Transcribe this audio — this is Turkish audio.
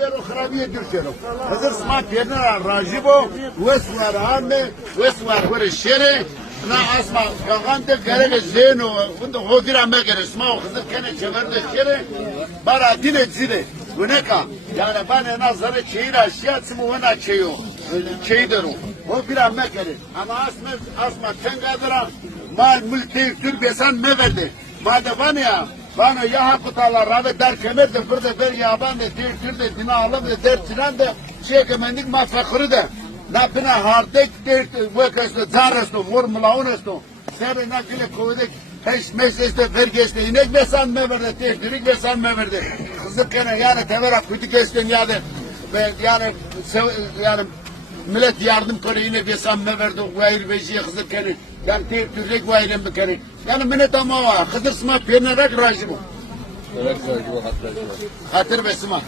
bero khrabiye dürçero. Hazır sma pernera rajibo veswar arme veswar hore şere na asma gagante gerek zeno und hodira megere sma hazır kene çeverde şere bara dile zile buneka yani bana nazarı çeyra şiyatsımı ona çeyo çeydero o bir megere ama asma tengadra mal mülki Türkiye'sen me verdi madem ya bana ya hakutalar rave der kemer de burada der yaban de Türkiye'de dina alım de der tiran de şey kemendik ma fakırı de napına hardek der vekaslı zaraslı formulaunaslı seri nakile kovdek hiç mesleste vergeste inek besan me verdi Türk besan me verdi kızık gene yani tevera kutu kestin yani ve yani millet yardım kare inek besan me verdi vayir bejiye kızık gene yani Türk vayirin bir kere yani millet ama var kızır sma penerak rajı bu hatır ve sma